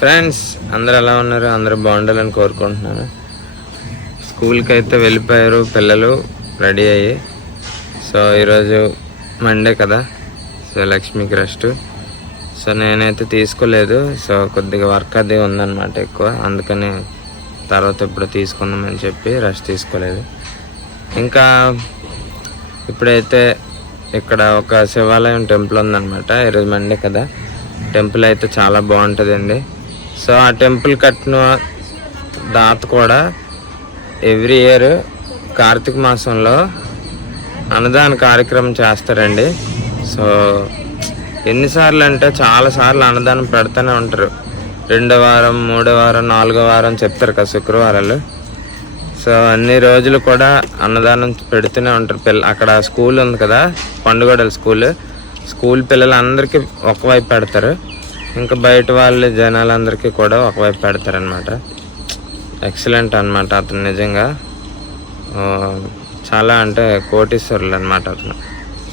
Friends అందరు ఎలా ఉన్నారు? అందరూ బాగుండాలని కోరుకుంటున్నాను. స్కూల్కి అయితే వెళ్ళిపోయారు పిల్లలు రెడీ అయ్యి. సో ఈరోజు మండే కదా. సో లక్ష్మికి రెస్ట్. సో నేనైతే తీసుకోలేదు. సో కొద్దిగా వర్క్ అది ఉందన్నమాట ఎక్కువ. అందుకని తర్వాత ఇప్పుడు తీసుకుందామని చెప్పి రెస్ట్ తీసుకోలేదు. ఇంకా ఇప్పుడైతే ఇక్కడ ఒక శివాలయం టెంపుల్ ఉందన్నమాట. ఈరోజు మండే కదా. టెంపుల్ అయితే చాలా బాగుంటుందండి. సో ఆ టెంపుల్ కట్టిన దాత కూడా ఎవ్రీ ఇయర్ కార్తీక మాసంలో అన్నదాన కార్యక్రమం చేస్తారండి. సో ఎన్నిసార్లు అంటే చాలా సార్లు అన్నదానం పెడుతూనే ఉంటారు. రెండో వారం మూడో వారం నాలుగో వారం చెప్తారు కదా శుక్రవారాలు. సో అన్ని రోజులు కూడా అన్నదానం పెడుతూనే ఉంటారు పిల్ల అక్కడ స్కూల్ ఉంది కదా పండుగడల స్కూల్. స్కూల్ పిల్లలందరికీ ఒకవైపు పెడతారు. ఇంకా బయట వాళ్ళ జనాలందరికీ కూడా ఒకవైపు పెడతారనమాట ఎక్సలెంట్ అనమాట అతను నిజంగా. చాలా అంటే కోటీశ్వరులు అనమాట అతను.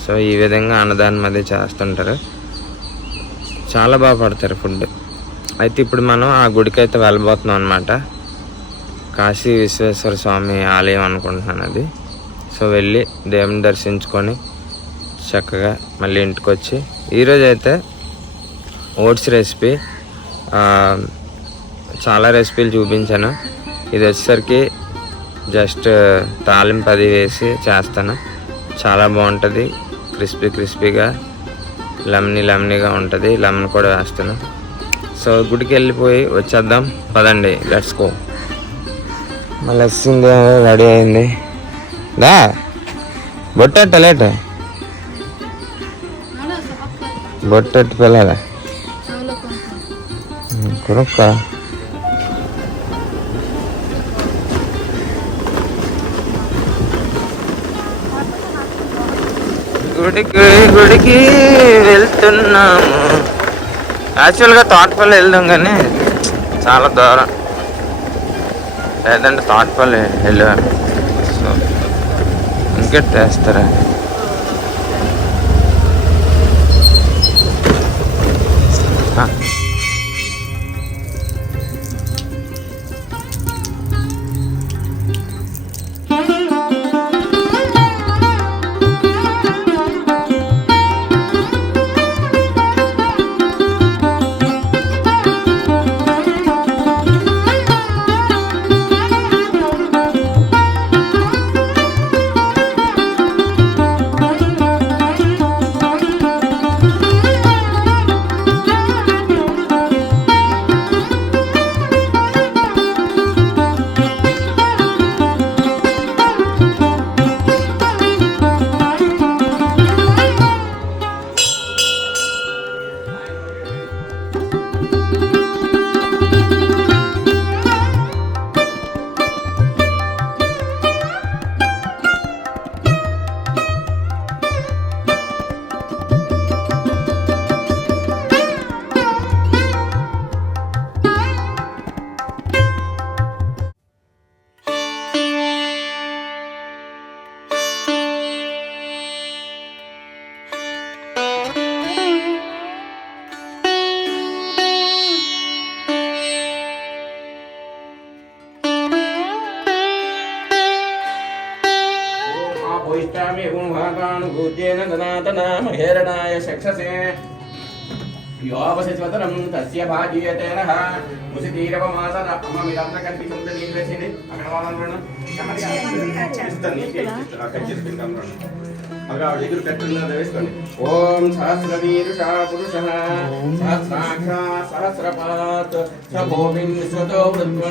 సో ఈ విధంగా అన్నదానం అది చేస్తుంటారు. చాలా బాగా పడతారు ఫుడ్. అయితే ఇప్పుడు మనం ఆ గుడికి అయితే వెళ్ళబోతున్నాం అనమాట కాశీ విశ్వేశ్వర స్వామి ఆలయం అనుకుంటున్నాను అది. సో వెళ్ళి దేవుని దర్శించుకొని చక్కగా మళ్ళీ ఇంటికి వచ్చి ఈరోజైతే ఓట్స్ రెసిపీ. చాలా రెసిపీలు చూపించాను. ఇది వచ్చేసరికి జస్ట్ తాలింపు అది వేసి చేస్తాను. చాలా బాగుంటుంది. క్రిస్పీ క్రిస్పీగా లెమనీ లెమనీగా ఉంటుంది. లెమన్ కూడా వేస్తాను. సో గుడికి వెళ్ళిపోయి వచ్చేద్దాం. పదండి లెట్స్ గో. మళ్ళీ వచ్చింది రెడీ అయింది. దా బొట్టట్ట లేట్. బొట్టట్టు పిల్లల కొనుక్క గుడికి గుడికి వెళ్తున్నాము. యాక్చువల్గా తోటపల్లి వెళ్దాం కానీ చాలా దూరం. లేదంటే తోటపల్లి వెళ్ళాను సో ఇంకెట్ వేస్తారా ఆపోయిష్టామేవానుభూత్యేన దనాతనామహేరణాయ చక్షసే యోవశివతరం తస్య భాగీయతే నః ముసితీరవమాసన అమ్మమిదంత కనిపిస్తుంది నీళ్ళు వేసింది. అక్కడ వాళ్ళని ఇస్తాను నీకే ఓం సహస్రవీరుషా పురుష సహస్రాక్ష సహస్రపాత్ సభూమిం విశ్వతో వృత్వ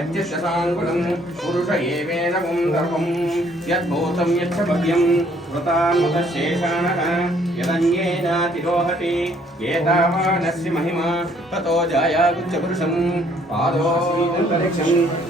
అత్యశశాంకులం పురుష ఏవేనవం దర్వం యద్భూతం యచ్చ భవ్యం వృతాన్ముతశేషాణः యదన్యేనాతిరోహతి ఏతావానస్య మహిమ తతో జాయాగుచ్చపురుషం పాదోంతరిక్షం శ్రీష్ణోర్జవరవతः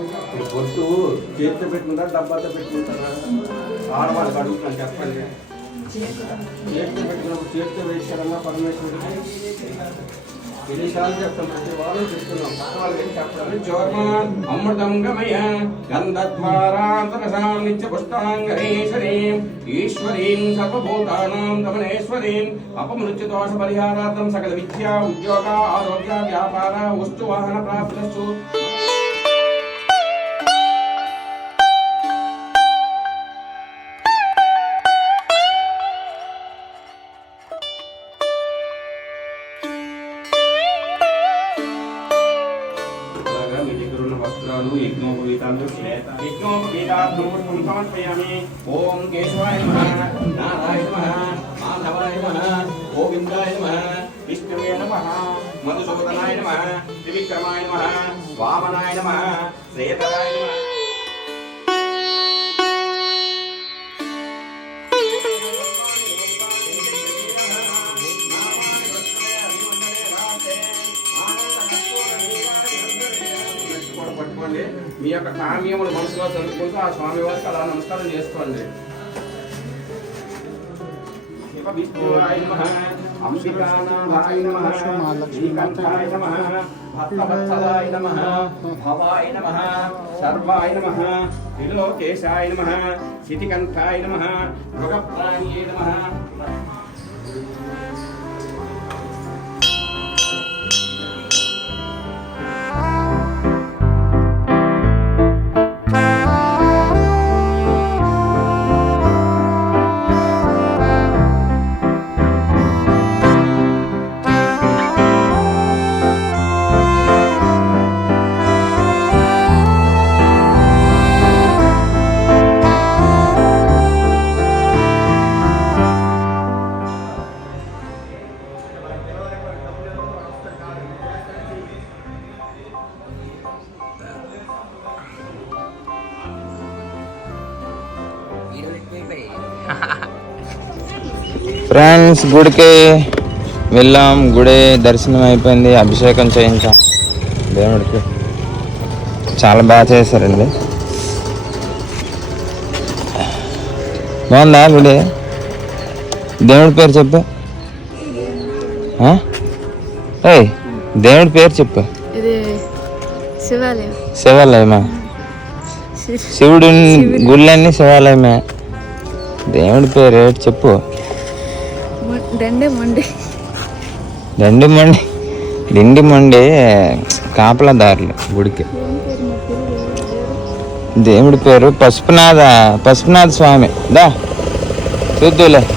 అవశ్యం చేతితో పెట్టుకుంటారా డబ్బాతో పెట్టుకుంటారా? ఆడవాళ్ళకి అడుగుతున్నాను చెప్పండి. చేతితో పెట్టుకున్నప్పుడు చేతితో వేసారన్నా పర్మిషన్ ఎన్నిసార్లు చెప్తాం ప్రతి చెప్తున్నాం. పక్క వాళ్ళకి చెప్పాలి అమృతం గమయ గంధద్వారాంతరసాం పుష్టాంగరేశ్వరీం ఈశ్వరీం సర్వభూతానాం దమనేశ్వరీం అపమృత్యు దోష పరిహారార్థం సకల విద్య ఉద్యోగ ఆరోగ్య వ్యాపార వస్తు వాహన ప్రాప్తస్తు యజ్ఞోపవీతాలు యజ్ఞోపవీతాత్మకం సమర్పయామి ఓం కేశవాయ నమః నారాయణ నమః మాధవాయ నమః గోవిందాయ నమః విష్ణువే నమః మధుసూదనాయ నమః త్రివిక్రమాయ నమః వామనాయ నమః శ్రేయతరాయ నమః. మీ యొక్క కామ్యములు మనసులో చదువుకుంటూ ఆ స్వామి వారికి అలా నమస్కారం చేసుకోండి. శివ నమ నమః అంబికానాథాయ నమః శ్రీకంఠాయ నమః భక్తవత్సలాయ నమః భవాయ నమ సర్వాయ నమ త్రిలోకేశాయ నమ స్థితికంఠాయ నమ మృగప్రాణ్యే నమ ఫ్రెండ్స్ గుడికి వెళ్ళాం. గుడి దర్శనం అయిపోయింది. అభిషేకం చేయించాం. దేవుడికి చాలా బాగా చేశారండి. బాగుందా గుడి? దేవుడి పేరు చెప్పు? ఏయ్ దేవుడి పేరు చెప్పు. శివాలయం. శివాలయమా? శివుడి గుళ్ళన్నీ శివాలయమే. దేవుడి పేరు చెప్పు. మొ- దండే దండి మండి. దిండి మండి కాపలదారులు గుడికి. దేవుడి పేరు పసుపునాథ పసుపునాథ స్వామి. దా చూద్దులే.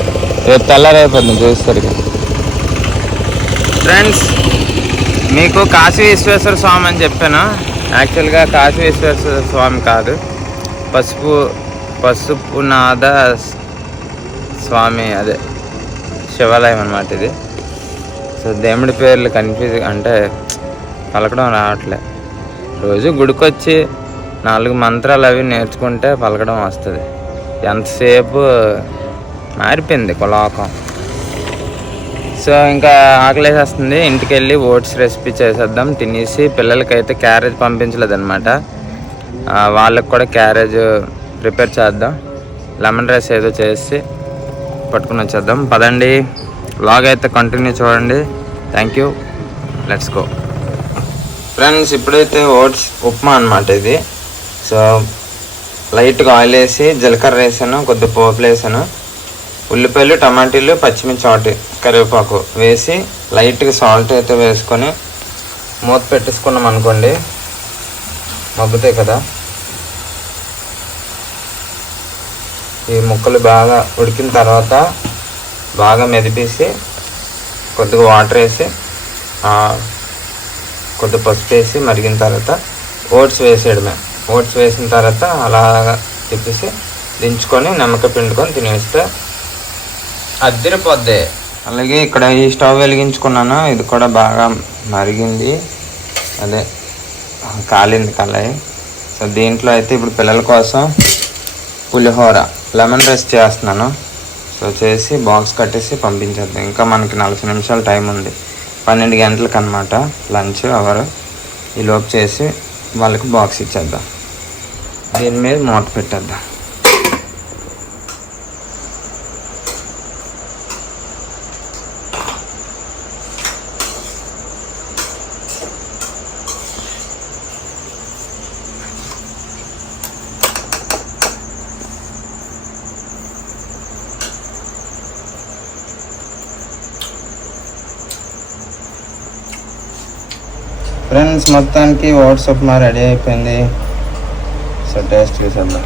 రేపు తెల్లారైపోతుంది చూస్తారు ఫ్రెండ్స్ మీకు కాశీ విశ్వేశ్వర స్వామి అని చెప్పాను. యాక్చువల్గా కాశీ విశ్వేశ్వర స్వామి కాదు. పసుపు పసుపునాథ స్వామి అదే. శివాలయం అనమాట ఇది. సో దేవుడి పేర్లు కన్ఫ్యూజ్ అంటే పలకడం రావట్లే. రోజు గుడికొచ్చి నాలుగు మంత్రాలు అవి నేర్చుకుంటే పలకడం వస్తుంది. ఎంతసేపు మారిపోయింది కులాకం సో ఇంకా ఆకలేసేస్తుంది. ఇంటికి వెళ్ళి ఓట్స్ రెసిపీ చేసేద్దాం. తినేసి పిల్లలకైతే క్యారేజ్ పంపించలేదు అనమాట వాళ్ళకి కూడా క్యారేజ్ ప్రిపేర్ చేద్దాం. లెమన్ రైస్ ఏదో చేసి పట్టుకుని వచ్చేద్దాం. పదండి. లాగ్ అయితే కంటిన్యూ చూడండి. Thank you let's go friends ఇప్పుడైతే ఓట్స్ ఉప్మా అనమాట ఇది. సో లైట్గా ఆయిల్ వేసి జీలకర్ర వేసాను కొద్ది పోపులు వేసాను. ఉల్లిపాయలు టమాటీలు పచ్చిమిర్చి ఒకటి కరివేపాకు వేసి లైట్గా సాల్ట్ అయితే వేసుకొని మూత పెట్టేసుకున్నాం అనుకోండి. మగ్గుతాయి కదా. ఈ ముక్కలు బాగా ఉడికిన తర్వాత బాగా మెదిపేసి కొద్దిగా వాటర్ వేసి కొద్ది పసుపు వేసి మరిగిన తర్వాత ఓట్స్ వేసేయడమే. ఓట్స్ వేసిన తర్వాత అలాగా తిప్పేసి దించుకొని నిమ్మకాయ పిండుకొని తినేస్తే అద్దరిపోద్ది. అలాగే ఇక్కడ ఈ స్టవ్ వెలిగించుకున్నాను. ఇది కూడా బాగా మరిగింది. అదే కాలింది కళాయి. సో దీంట్లో అయితే ఇప్పుడు పిల్లల కోసం పులిహోర. లెమన్ రైస్ చేస్తున్నాను. సో చేసి బాక్స్ కట్టేసి పంపించేద్దాం. ఇంకా మనకి నలభై నిమిషాలు టైం ఉంది. పన్నెండు గంటలకు అనమాట లంచ్ అవర్. ఈ లోపు చేసి వాళ్ళకి బాక్స్ ఇచ్చేద్దాం. దీని మీద మూట పెట్టేద్దాం. ఫ్రెండ్స్ మొత్తానికి వాట్సాప్ మా రెడీ అయిపోయింది. సో టేస్ట్ చూసేద్దాం.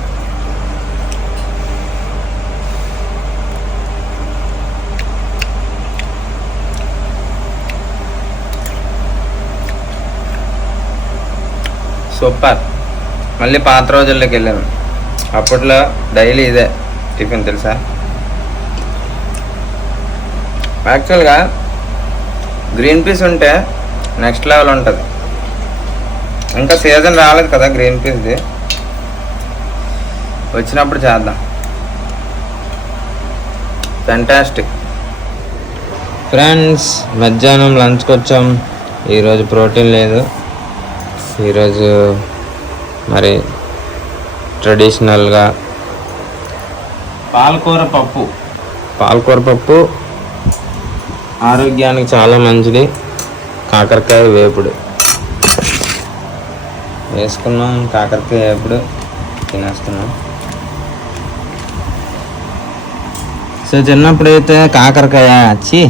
సూపర్ మళ్ళీ పాత రోజుల్లోకి వెళ్ళాను. అప్పట్లో డైలీ ఇదే టిఫిన్ తెలుసా? యాక్చువల్గా గ్రీన్ పీస్ ఉంటే నెక్స్ట్ లెవెల్ ఉంటుంది. ఇంకా సీజన్ రాలేదు కదా గ్రీన్ పీస్ది వచ్చినప్పుడు చేద్దాం. ఫెంటాస్టిక్ ఫ్రెండ్స్ మధ్యాహ్నం లంచ్కి వచ్చాం. ఈరోజు ప్రోటీన్ లేదు. ఈరోజు మరి ట్రెడిషనల్గా పాలకూర పప్పు. పాలకూర పప్పు ఆరోగ్యానికి చాలా మంచిది. కాకరకాయ వేపుడు. వేసుకున్నాం కాకరకాయ ఇప్పుడు తినేస్తున్నాం. సో చిన్నప్పుడు అయితే కాకరకాయ వచ్చి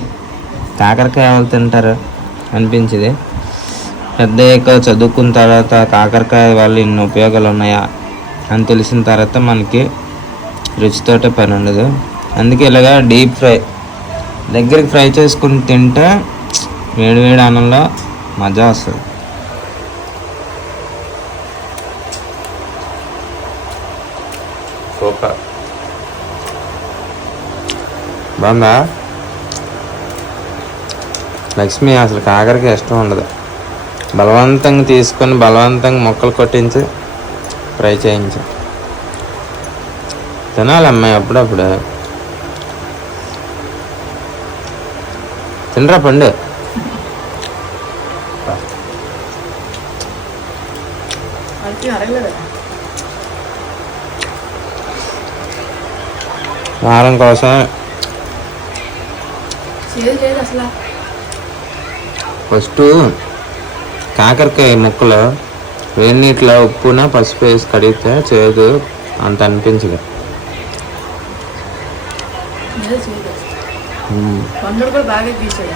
కాకరకాయ వాళ్ళు తింటారు అనిపించింది. పెద్ద చదువుకున్న తర్వాత కాకరకాయ వల్ల ఇన్ని ఉపయోగాలు ఉన్నాయా అని తెలిసిన తర్వాత మనకి రుచితోటే పని ఉండదు. అందుకే ఇలాగా డీప్ ఫ్రై దగ్గరికి ఫ్రై చేసుకుని తింటే వేడి వేడి అన్నంలో మజా వస్తుంది సూపర్ బాగుందా? లక్ష్మి అసలు కాకరకాయ ఇష్టం ఉండదు. బలవంతంగా తీసుకొని బలవంతంగా మొక్కలు కొట్టించి ఫ్రై చేయించి. తినాలి అమ్మాయి అప్పుడప్పుడు. తినరా పండు? వారం కోసం చేదు లేదు అసలు. ఫస్ట్ కాకరకాయ ముక్కలు వేడి నీటిలో ఉప్పున పసుపు వేసి కడిగితే చేదు అంత అనిపించదు. కూడా బాగా తీసాడు